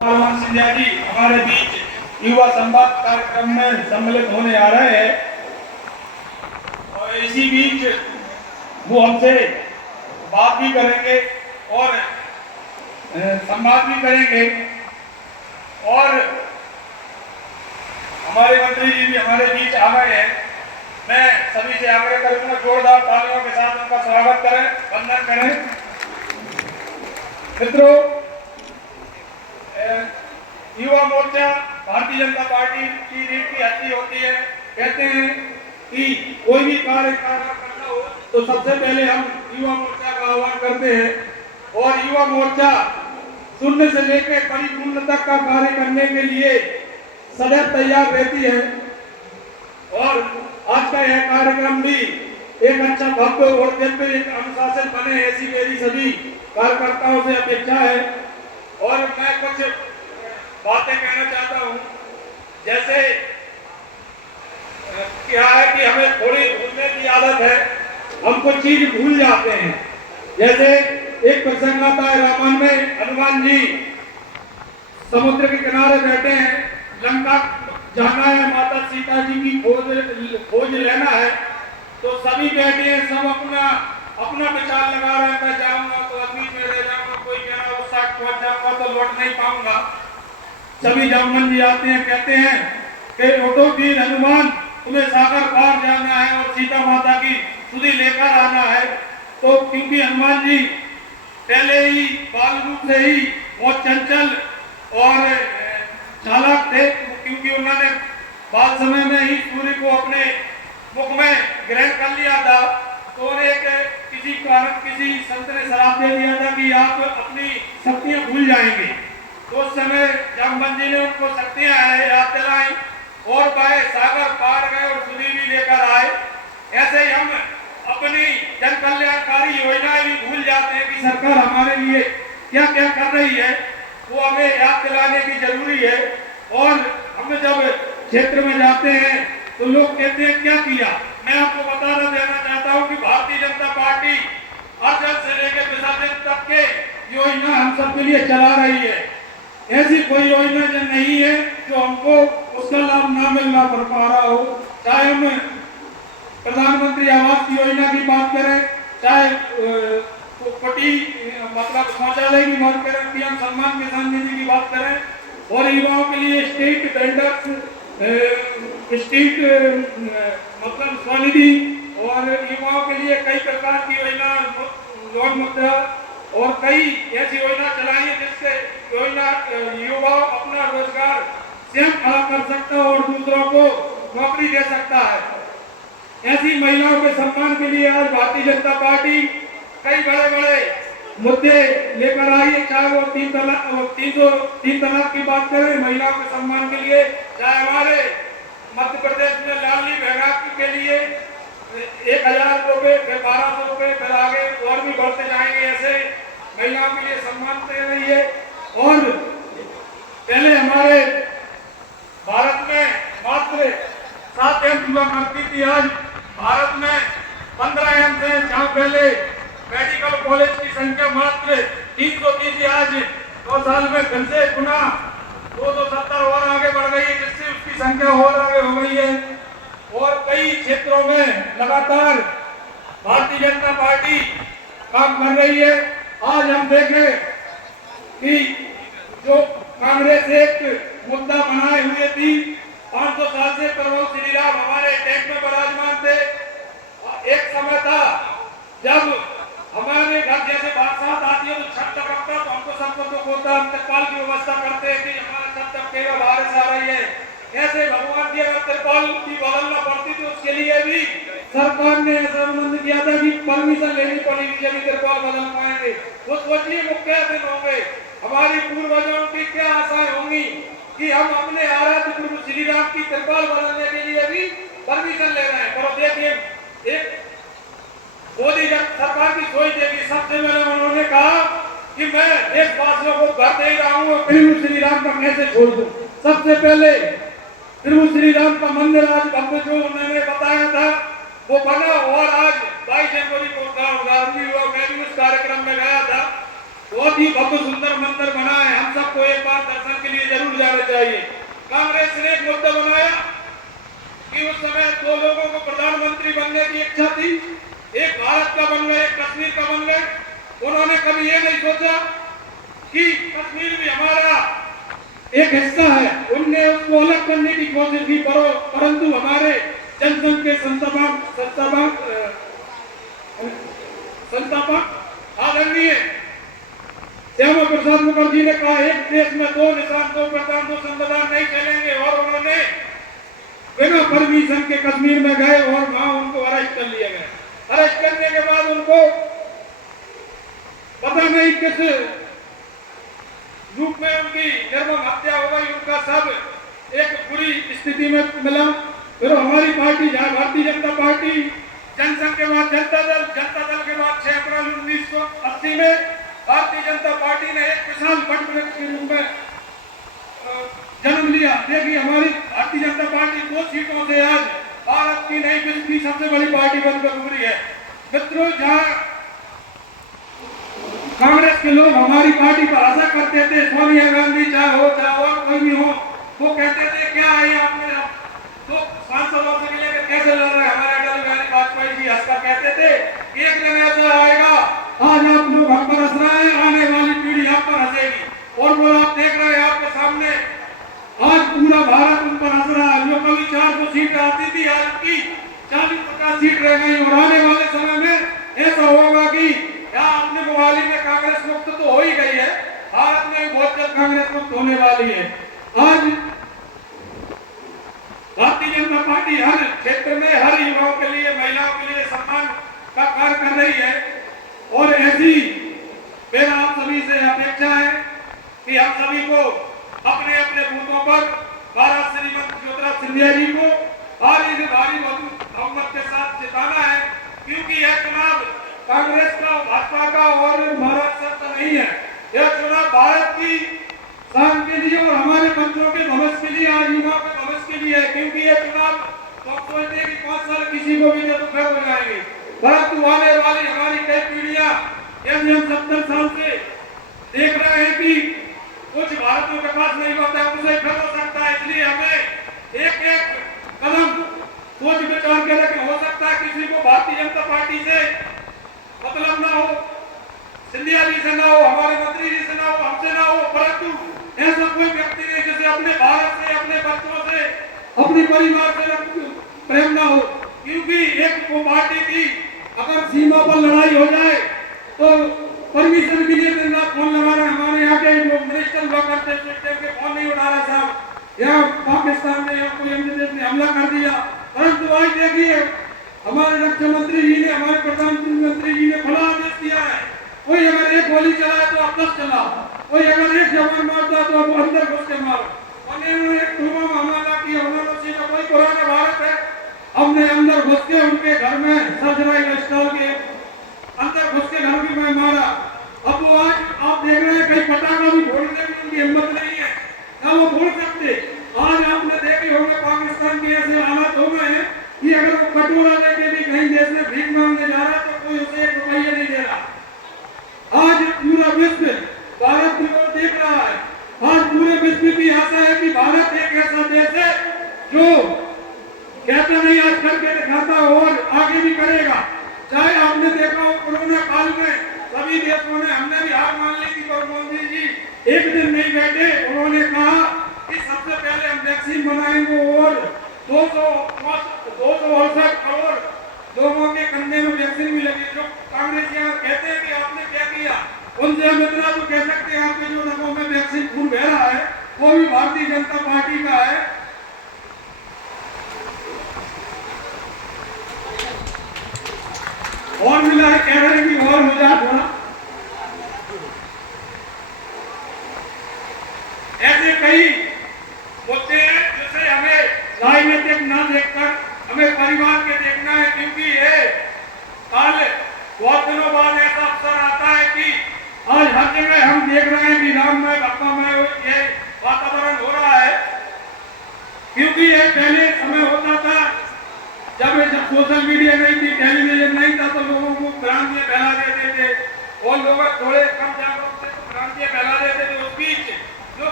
सिंधिया जी हमारे बीच युवा संवाद कार्यक्रम में सम्मिलित होने आ रहे हैं और इसी बीच वो हमसे बात भी करेंगे और संवाद भी करेंगे और हमारे मंत्री जी भी हमारे बीच आ गए हैं। मैं सभी से आग्रह करूंगा जोरदार तालियों के साथ उनका स्वागत करें, वंदन करें। मित्रों, युवा मोर्चा भारतीय जनता पार्टी की रीढ़ की हड्डी होती है। कहते हैं कि कोई भी कार्य करना हो तो सबसे पहले हम युवा मोर्चा का आह्वान करते हैं और युवा मोर्चा शून्य से लेकर परिपूर्ण तक का कार्य करने के लिए सदैव तैयार रहती है और आज का यह कार्यक्रम भी एक अच्छा भव्य और दिव्य एक अनुशासन बने, ऐसी मेरी सभी कार्यकर्ताओं से अपेक्षा है। और मैं कुछ बातें कहना चाहता हूं। जैसे क्या है कि हमें थोड़ी भूलने की आदत है, हम कुछ चीज भूल जाते हैं। जैसे एक प्रसंग आता है रामायण में, हनुमान जी समुद्र के किनारे बैठे हैं, लंका जाना है, माता सीता जी की खोज लेना है, तो सभी बैठे हैं, सब अपना अपना विचार लगा रहे हैं। मैं जाऊंगा तो अभी में रह जाऊंगा, कोई कह रहा है उस साइड पहुंच जाऊंगा तो लौट नहीं पाऊंगा। सभी जामवन जी आते हैं, कहते हैं कि उठो वीर हनुमान, तुम्हें सागर पार जाना है और सीता माता की सुधि लेकर आना है। तो क्योंकि हनुमान जी पहले ही बाल रूप से ही बहुत चंचल और चालाक थे, क्योंकि उन्होंने बाल समय में ही सूर्य को अपने मुख में ग्रहण कर लिया था। तो उन्हें किसी कारण किसी संत ने श्राप दे दिया था कि आप अपनी शक्तियां भूल जाएंगे। तो उस समय जामवन जी ने उनको शक्तियां याद दिलाई और वह सागर पार गए और सुधि भी लेकर आए। ऐसे ही हम अपनी जन कल्याणकारी योजनाएं भी भूल जाते हैं कि सरकार हमारे लिए क्या क्या कर रही है, वो हमें याद दिलाने की जरूरी है। और हम जब क्षेत्र में जाते हैं तो लोग कहते हैं क्या किया। मैं आपको बता देना चाहता हूं कि भारतीय जनता पार्टी अर्जन से लेकर विसर्जन तक के योजना हम सबके लिए चला रही है। ऐसी कोई योजना जो नहीं है जो हमको उसका लाभ ना मिलना पड़ पा रहा हो। चाहे हम प्रधानमंत्री आवास की योजना की बात करें, चाहे पटी मतलब शौचालय की बात करें, पीएम सम्मान किसान निधि की बात करें और युवाओं के लिए स्टेट वेंडर्स स्टेट मतलब स्वनिधि और युवाओं के लिए कई प्रकार की योजना, लोन मुद्रा और कई ऐसी योजना चलाई है जिससे योजना युवा अपना रोजगार स्वयं खड़ा कर सकता है और दूसरों को नौकरी दे सकता है। ऐसी महिलाओं के सम्मान के लिए आज भारतीय जनता पार्टी कई बड़े बड़े मुद्दे लेकर आई है। चाहे वो 3 तलाक की बात करें महिलाओं के सम्मान के लिए, चाहे हमारे मध्य प्रदेश में लाडली बहना के लिए 1000 रुपए, फिर 1200 रुपए, फिर आगे और भी बढ़ते जाएंगे। ऐसे महिलाओं के लिए सम्मान दे रही है। और पहले हमारे भारत में मात्र 7 एम्स हुआ करती थी, आज भारत में 15 एम्स है। जहाँ पहले मेडिकल कॉलेज की संख्या मात्र 330 थी, आज 2 साल में फिर से गुना 270 और आगे बढ़ गई है, जिससे उसकी संख्या और आगे हो गई है। और कई क्षेत्रों में लगातार भारतीय जनता पार्टी काम कर रही है। आज हम देखें कि जो कांग्रेस एक मुद्दा बनाए हुए थी, 500 साल से प्रभु श्री राम हमारे टैंक में विराजमान थे। एक समय था जब हमारे घर जैसे बरसात आती है तो छत टपकता, तो हमको सबको दुख होता, हम तिरपाल की व्यवस्था करते हैं कि हमारा छत टपकेगा, बारिश आ रही है। ऐसे भगवान की अगर तिरपाल की बदलना पड़ती तो उसके लिए भी सरकार ने ऐसा अनुबंध किया था कि परमिशन लेनी पड़ेगी जब तिरपाल बदल पाएंगे। तो सोचिए वो क्या दिन होंगे, हमारी पूर्वजों की क्या आशाएं होंगी कि हम अपने आराध्य प्रभु श्री राम की तिरपाल बदलने के लिए भी परमिशन ले रहे हैं। पर देखिए एक मोदी जब सरकार की सोच देगी, सबसे पहले उन्होंने कहा कि मैं देशवासियों को घर दे रहा हूँ और प्रभु श्री राम का कैसे छोड़ दूं। सबसे पहले प्रभु श्री राम का मंदिर आज भव्य जो उन्होंने बताया था वो बना और आज 22 जनवरी को उद्घाटन हुआ। मैं भी उस कार्यक्रम में गया था। बहुत ही भव्य सुंदर मंदिर बना है। हम सबको एक बार दर्शन जाने चाहिए। कांग्रेस ने एक मुद्दा बनाया कि उस समय दो लोगों को प्रधानमंत्री बनने की इच्छा थी, एक भारत का बन गए, एक कश्मीर का बन गए। उन्होंने कभी ये नहीं सोचा कि कश्मीर भी हमारा एक हिस्सा है। उनने उसको अलग करने की कोशिश की, परंतु हमारे जनसंघ के संस्थापक आदरणीय श्यामा प्रसाद मुखर्जी ने कहा, एक देश में दो निशान, दो प्रधान, दो संविधान नहीं चलेंगे। और उन्होंने बिना परमिशन के कश्मीर में गए और वहां उनको अरेस्ट कर लिया गया। अरेस्ट करने के बाद उनको पता नहीं किस रूप में उनकी निर्मम हत्या हो गई। उनका सब एक बुरी स्थिति में मिला। फिर हमारी पार्टी, जहाँ भारतीय जनता पार्टी, जनसंघ के बाद जनता दल के बाद 6 अप्रैल 1980 में भारतीय जनता पार्टी ने एक विशाल गठबंधन के रूप में जन्म लिया। देखिए, हमारी भारतीय जनता पार्टी 2 सीटों से आज भारत की नई विश्व की सबसे बड़ी पार्टी बनकर उभरी है। मित्रों, जहाँ कांग्रेस के लोग हमारी पार्टी पर आशा करते थे, सोनिया गांधी चाहे और कोई भी हो, वो कहते थे क्या है आपने तो 500 वर्ष के लिए कैसे लड़ रहे हैं। हमारे अटल बिहारी वाजपेयी जी हंसकर कहते थे, एक दिन ऐसा आएगा, आज आप लोग हम पर हंस रहे हैं, आने वाली पीढ़ी आप पर हंसेगी। और वो आप देख रहे हैं आपके सामने, आज पूरा भारत उन पर हंस रहा है। जो कभी 400 सीट आती थी, आज की 40-50 सीट रह गई। और आने वाले समय में ऐसा होगा कि यहाँ अपने मोहाली में कांग्रेस मुक्त तो हो ही गई है, भारत में बहुत जल्द कांग्रेस मुक्त होने वाली है। आज भारतीय जनता पार्टी हर क्षेत्र में, हर युवाओं के लिए, महिलाओं के लिए सम्मान का कार्य कर रही है। और ऐसी मेरा आप सभी से अपेक्षा है कि हम सभी को अपने अपने बूथों पर भारत श्रीमती ज्योतिरादित्य सिंधिया जी को भारी बहुमत के साथ जिताना है, क्योंकि यह चुनाव कांग्रेस का, भाजपा का और महाराष्ट्र का नहीं है। यह चुनाव भारत की शान के लिए और हमारे बच्चों के भविष्य के लिए, आज युवाओं के भविष्य के लिए है। क्योंकि यह चुनाव तो सोचते हैं कि 5 साल किसी को भी दे तो फिर हो जाएंगे, परंतु आने वाली हमारी कई पीढ़ियां, यदि हम 70 साल से देख रहे हैं कि कुछ भारत में विकास नहीं होता है, उसे फिर हो सकता है। इसलिए हमें एक एक कदम सोच विचार के रखें। हो सकता है किसी को भारतीय जनता पार्टी से मतलब ना हो, सिंधिया जी से ना हो, हमारे मंत्री जी से ना हो, हमसे ना हो, परंतु ऐसा कोई व्यक्ति नहीं जिसे अपने भारत से, अपने बच्चों से, अपने परिवार से प्रेम ना हो। क्योंकि एक वो पार्टी की अगर सीमा पर लड़ाई हो जाए तो परमिशन के लिए दिन रात फोन लगा रहे हैं। हमारे यहाँ के जो मिनिस्टर हुआ करते थे फोन नहीं उठा रहा साहब, यहाँ पाकिस्तान ने या कोई अन्य देश ने हमला कर दिया। परंतु आज देखिए, हमारे रक्षा मंत्री जी ने, हमारे प्रधानमंत्री जी ने खुला आदेश दिया है, कोई अगर एक गोली चलाए तो आप 10 चलाओ, कोई अगर एक जवान मारता तो आप अंदर घुस के मारो। उन्होंने एक टूबा में हमला किया, उन्होंने सीधा कोई पुराना भारत है, हमने अंदर घुस के उनके घर में सर्जराई स्टॉल के अंदर घुस के घर में मारा। अब वो आज आप देख रहे हैं कहीं पटाखा भी फोड़ने की उनकी हिम्मत नहीं है, ना वो फोड़ सकते। आज आपने देखे होंगे पाकिस्तान के ऐसे हालात हो गए हैं कि अगर वो कटोरा लेके भी कहीं देश में भीख मांगने जा रहा है तो कोई उसे 1 रुपया नहीं दे रहा। आज पूरा विश्व भारत की ओर देख रहा है। आज पूरे विश्व की आशा है कि भारत एक ऐसा देश है जो कहता नहीं, आज करके दिखाता और आगे भी करेगा। चाहे आपने देखा हो कोरोना काल में सभी देशों ने, हमने भी हार मान ली थी, पर मोदी जी एक दिन नहीं बैठे। उन्होंने कहा कि सबसे पहले हम वैक्सीन बनाएंगे और 268 करोड़ लोगों के कंधे में वैक्सीन भी लगी। जो कांग्रेस कहते हैं कि आपने क्या किया, उनसे हम इतना तो कह सकते हैं, आपके जो लोगों में वैक्सीन खून बह रहा है वो भी भारतीय जनता पार्टी का है। और मिला है, कह रहे हैं कि और हो जाए थोड़ा। ऐसे कई होते हैं जिसे हमें राजनीतिक ना देखकर हमें परिवार के देखना है। क्योंकि ये कल बहुत दिनों बाद ऐसा अवसर आता है कि आज हर जगह हम देख रहे हैं कि राममय भक्तमय ये वातावरण हो रहा है। क्योंकि ये पहले समय होता था जब सोशल मीडिया नहीं थी, टेलीविजन नहीं था, तो लोगों को भ्रांतियां फैला देते थे और लोग थोड़े कम जागरूक थे तो भ्रांतियां फैला देते थे। उस बीच जो